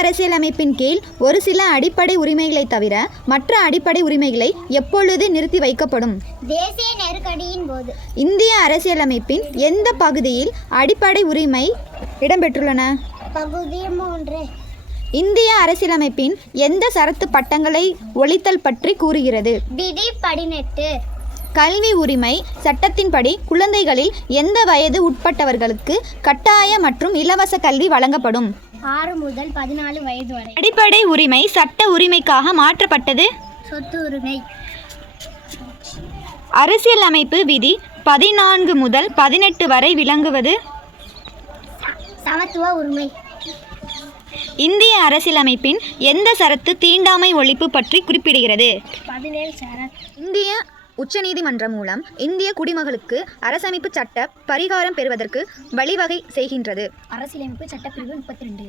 அரசியலமைப்பின் கீழ் ஒரு சில அடிப்படை உரிமைகளை தவிர மற்ற அடிப்படை உரிமைகளை எப்பொழுது நிறுத்தி வைக்கப்படும்? தேசிய நெருக்கடியின் போது. இந்திய அரசியலமைப்பின் எந்த பகுதியில் அடிப்படை உரிமை இடம்பெற்றுள்ளன? பகுதி 3. இந்திய அரசியலமைப்பின் எந்த சரத்து பட்டங்களை ஒழித்தல் பற்றி கூறுகிறது? விதி 18. கல்வி உரிமை சட்டத்தின்படி குழந்தைகளில் எந்த வயது உட்பட்டவர்களுக்கு கட்டாய மற்றும் இலவச கல்வி வழங்கப்படும்? 6 முதல் 14 வயது வரை. அடிப்படை உரிமை சட்ட உரிமைக்காக மாற்றப்பட்டது. சொத்து உரிமை. அரசியலமைப்பு விதி 14 முதல் 18 வரை விளங்குவது? சமத்துவ உரிமை. இந்திய அரசியலமைப்பின் எந்த சரத்து தீண்டாமை ஒழிப்பு பற்றி குறிப்பிடுகிறது? 17 சரத். இந்திய உச்சநீதிமன்றம் மூலம் இந்திய குடிமகளுக்கு அரசமைப்பு சட்ட பரிகாரம் பெறுவதற்கு வழிவகை செய்கின்றது. அரசியலமைப்பு சட்டப்பிரிவு 32.